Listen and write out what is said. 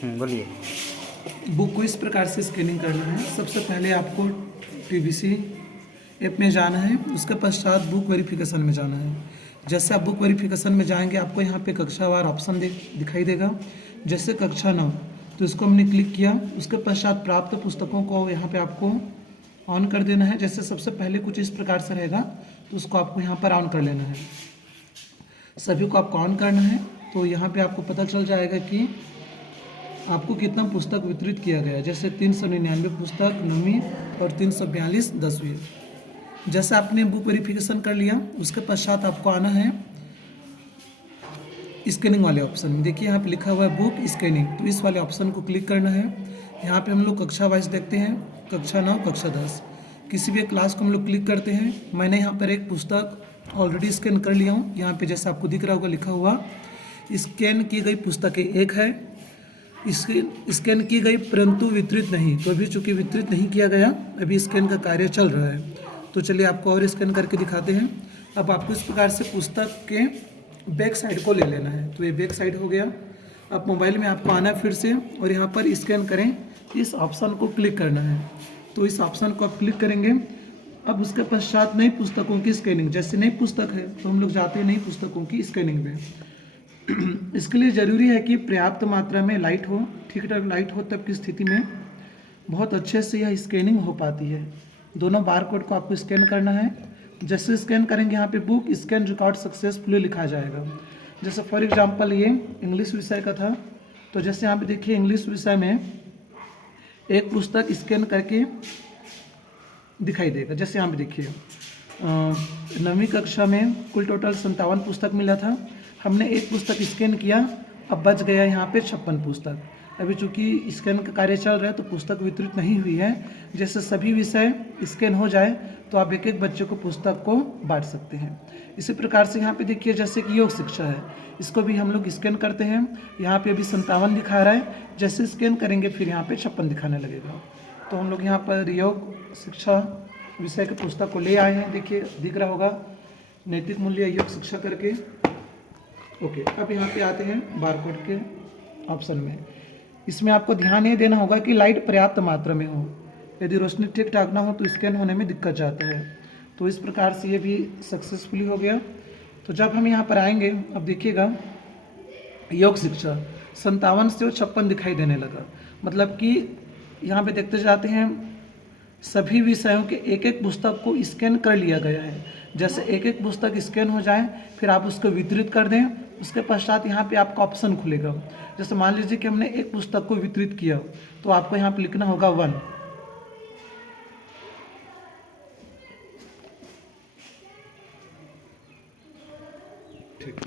बोलिए। बुक को इस प्रकार से स्कैनिंग करना है। सबसे पहले आपको टीबीसी ऐप में जाना है, उसके पश्चात बुक वेरिफिकेशन में जाना है। जैसे आप बुक वेरिफिकेशन में जाएंगे आपको यहाँ पे कक्षावार ऑप्शन दिखाई देगा। जैसे कक्षा 9 तो इसको हमने क्लिक किया, उसके पश्चात प्राप्त पुस्तकों को यहाँ पे आपको ऑन कर देना है। जैसे सबसे पहले कुछ इस प्रकार से रहेगा तो उसको आपको यहाँ पर ऑन कर लेना है। सभी को आपको ऑन करना है तो यहाँ पे आपको पता चल जाएगा कि आपको कितना पुस्तक वितरित किया गया है। जैसे 399 पुस्तक 9वीं और 342 10वीं। जैसे आपने बुक वेरिफिकेशन कर लिया, उसके पश्चात आपको आना है स्कैनिंग वाले ऑप्शन में। देखिए यहाँ पे लिखा हुआ है बुक स्कैनिंग, तो इस वाले ऑप्शन को क्लिक करना है। यहाँ पे हम लोग कक्षा वाइज देखते हैं, कक्षा 9 कक्षा 10 किसी भी एक क्लास को हम लोग क्लिक करते हैं। मैंने यहाँ पर एक पुस्तक ऑलरेडी स्कैन कर लिया हूँ। यहाँ पे जैसे आपको दिख रहा होगा लिखा हुआ स्कैन की गई पुस्तकें एक है, स्कैन की गई परंतु वितरित नहीं, तो अभी चूंकि वितरित नहीं किया गया, अभी स्कैन का कार्य चल रहा है। तो चलिए आपको और स्कैन करके दिखाते हैं। अब आपको इस प्रकार से पुस्तक के बैक साइड को ले लेना है। तो ये बैक साइड हो गया। अब मोबाइल में आपको आना है फिर से और यहाँ पर स्कैन करें, इस ऑप्शन को क्लिक करना है। तो इस ऑप्शन को आप क्लिक करेंगे। अब उसके पश्चात नई पुस्तकों की स्कैनिंग, जैसे नई पुस्तक है तो हम लोग जाते हैं नई पुस्तकों की स्कैनिंग में। इसके लिए ज़रूरी है कि पर्याप्त मात्रा में लाइट हो, ठीक ठाक लाइट हो, तब की स्थिति में बहुत अच्छे से यह स्कैनिंग हो पाती है। दोनों बारकोड को आपको स्कैन करना है। जैसे स्कैन करेंगे यहाँ पे बुक स्कैन रिकॉर्ड सक्सेसफुली लिखा जाएगा। जैसे फॉर एग्जांपल ये इंग्लिश विषय का था, तो जैसे यहाँ पे देखिए इंग्लिश विषय में एक पुस्तक स्कैन करके दिखाई देगा। जैसे यहाँ पे देखिए 9वीं कक्षा में कुल टोटल 57 पुस्तक मिला था, हमने एक पुस्तक स्कैन किया, अब बच गया यहाँ पे 56 पुस्तक। अभी चूंकि स्कैन का कार्य चल रहा है तो पुस्तक वितरित नहीं हुई है। जैसे सभी विषय स्कैन हो जाए तो आप एक एक बच्चे को पुस्तक को बांट सकते हैं। इसी प्रकार से यहाँ पे देखिए जैसे कि योग शिक्षा है, इसको भी हम लोग स्कैन करते हैं। यहाँ पे अभी 57 दिखा रहा है, जैसे स्कैन करेंगे फिर यहाँ पे 56 दिखाने लगेगा। तो हम लोग यहाँ पर योग शिक्षा विषय के पुस्तक को ले आए हैं। देखिए दिख रहा होगा नैतिक मूल्य योग शिक्षा करके। ओके, अब यहाँ पे आते हैं बारकोड के ऑप्शन में। इसमें आपको ध्यान ये देना होगा कि लाइट पर्याप्त मात्रा में हो। यदि रोशनी ठीक ठाक ना हो तो स्कैन होने में दिक्कत जाता है। तो इस प्रकार से ये भी सक्सेसफुली हो गया। तो जब हम यहाँ पर आएंगे, अब देखिएगा योग शिक्षा 57 से 56 दिखाई देने लगा। मतलब कि यहाँ पे देखते जाते हैं सभी विषयों के एक एक पुस्तक को स्कैन कर लिया गया है। जैसे एक एक पुस्तक स्कैन हो जाए फिर आप उसको वितरित कर दें, उसके पश्चात यहाँ पे आपका ऑप्शन खुलेगा। जैसे मान लीजिए कि हमने एक पुस्तक को वितरित किया तो आपको यहाँ पे लिखना होगा 1। ठीक।